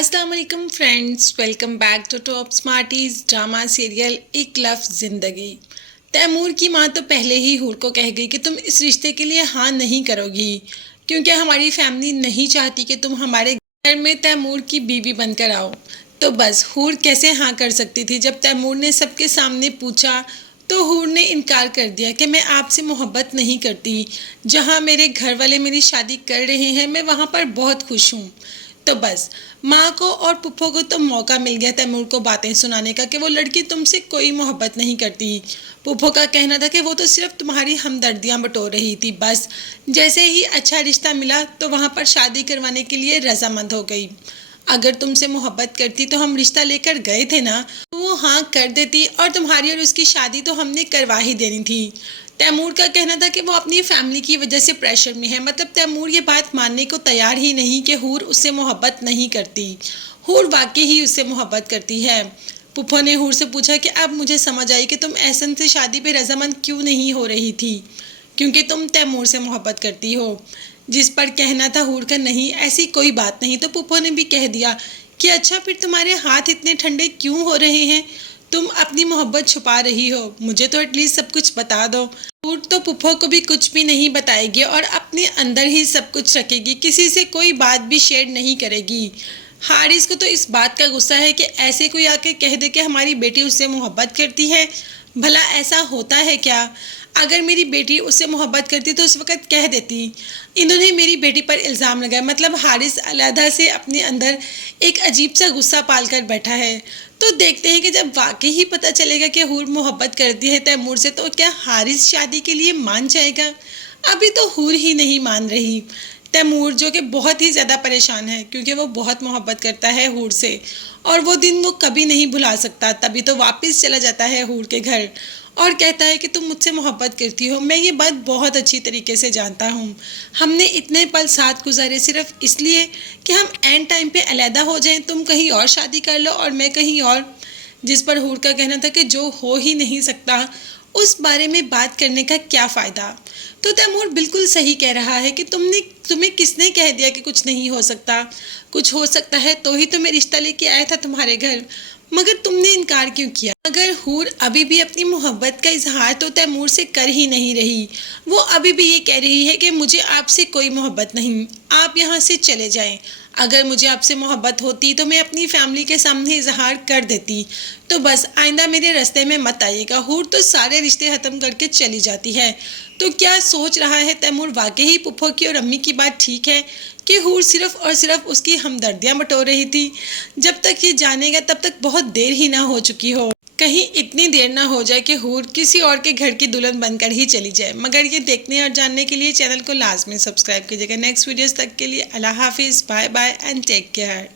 अस्सलाम वालेकुम friends, welcome back to top smarties drama serial एक लफ्ज़ ज़िंदगी। तैमूर की माँ तो पहले ही हूर को कह गई कि तुम इस रिश्ते के लिए हाँ नहीं करोगी, क्योंकि हमारी फैमिली नहीं चाहती कि तुम हमारे घर में तैमूर की बीवी बनकर आओ। तो बस हूर कैसे हाँ कर सकती थी। जब तैमूर ने सबके सामने पूछा तो हूर ने इनकार कर दिया कि मैं आपसे मोहब्बत नहीं करती। जहाँ मेरे घर वाले मेरी शादी कर रहे हैं मैं वहाँ पर बहुत खुश हूँ। तो बस माँ को और पुप्पो को तो मौका मिल गया तैमूर को बातें सुनाने का कि वो लड़की तुमसे कोई मोहब्बत नहीं करती। पुप्पो का कहना था कि वो तो सिर्फ तुम्हारी हमदर्दियाँ बटोर रही थी। बस जैसे ही अच्छा रिश्ता मिला तो वहाँ पर शादी करवाने के लिए रजामंद हो गई। अगर तुमसे मोहब्बत करती तो हम रिश्ता लेकर गए थे ना, तो वो हाँ कर देती और तुम्हारी और उसकी शादी तो हमने करवा ही देनी थी। तैमूर का कहना था कि वो अपनी फैमिली की वजह से प्रेशर में है। मतलब तैमूर ये बात मानने को तैयार ही नहीं कि हूर उससे मोहब्बत नहीं करती। हूर वाकई ही उससे मोहब्बत करती है। पुप्पो ने हूर से पूछा कि अब मुझे समझ आई कि तुम एहसन से शादी पे रजामंद क्यों नहीं हो रही थी, क्योंकि तुम तैमूर से मोहब्बत करती हो। जिस पर कहना था हूर का नहीं, ऐसी कोई बात नहीं। तो पुप्पो ने भी कह दिया कि अच्छा फिर तुम्हारे हाथ इतने ठंडे क्यों हो रहे हैं, तुम अपनी मोहब्बत छुपा रही हो, मुझे तो एटलीस्ट सब कुछ बता दो। हूर तो पुप्पो को भी कुछ भी नहीं बताएगी और अपने अंदर ही सब कुछ रखेगी, किसी से कोई बात भी शेयर नहीं करेगी। हारिस को तो इस बात का गुस्सा है कि ऐसे कोई आके कह दे कि हमारी बेटी उससे मोहब्बत करती है। भला ऐसा होता है क्या? अगर मेरी बेटी उससे मोहब्बत करती तो उस वक़्त कह देती। इन्होंने मेरी बेटी पर इल्ज़ाम लगाया। मतलब हारिस अलहदा से अपने अंदर एक अजीब सा गुस्सा पाल कर बैठा है। तो देखते हैं कि जब वाकई ही पता चलेगा कि हूर मोहब्बत करती है तैमूर से, तो क्या हारिस शादी के लिए मान जाएगा? अभी तो हूर ही नहीं मान रही। तैमूर जो कि बहुत ही ज़्यादा परेशान है, क्योंकि वो बहुत मोहब्बत करता है हूर से और वो दिन वो कभी नहीं भुला सकता। तभी तो वापस चला जाता है हूर के घर और कहता है कि तुम मुझसे मोहब्बत करती हो, मैं ये बात बहुत अच्छी तरीके से जानता हूँ। हमने इतने पल साथ गुजारे सिर्फ इसलिए कि हम एंड टाइम पे अलहदा हो जाएं, तुम कहीं और शादी कर लो और मैं कहीं और। जिस पर हूर का कहना था कि जो हो ही नहीं सकता उस बारे में बात करने का क्या फ़ायदा। तो तैमूर बिल्कुल सही कह रहा है कि तुम्हें किसने कह दिया कि कुछ नहीं हो सकता? कुछ हो सकता है तो ही तो मैं रिश्ता लेके आया था तुम्हारे घर, मगर तुमने इनकार क्यों किया? अगर हूर अभी भी अपनी मोहब्बत का इजहार तो तैमूर से कर ही नहीं रही, वो अभी भी ये कह रही है कि मुझे आपसे कोई मोहब्बत नहीं, आप यहाँ से चले जाएं। अगर मुझे आपसे मोहब्बत होती तो मैं अपनी फैमिली के सामने इजहार कर देती। तो बस आइंदा मेरे रास्ते में मत आइएगा। हूर तो सारे रिश्ते ख़त्म करके चली जाती है। तो क्या सोच रहा है तैमूर? वाकई ही पुप्पो की और अम्मी की बात ठीक है कि हूर सिर्फ और सिर्फ उसकी हमदर्दियाँ बटोर रही थी? जब तक ये जानेगा तब तक बहुत देर ही ना हो चुकी हो। कहीं इतनी देर ना हो जाए कि हूर किसी और के घर की दुल्हन बनकर ही चली जाए। मगर ये देखने और जानने के लिए चैनल को लाजमी सब्सक्राइब कीजिएगा। नेक्स्ट वीडियोस तक के लिए अल्लाह हाफिज़, bye bye and take care.